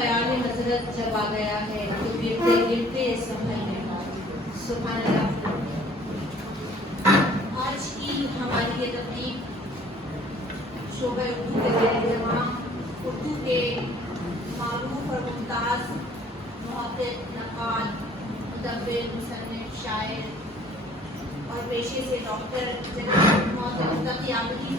خیال حضرت جب آ گیا ہے تو گرتے گرتے سنبھل گیا. سبحان اللہ. آج کی ہماری یہ تقریب شعبہ اردو کے زیر اہتمام اردو کے معروف اور ممتاز محقق، نقاد، مدبر، مصنف، شاعر اور پیشے سے ڈاکٹر جناب محترم تقی عابدی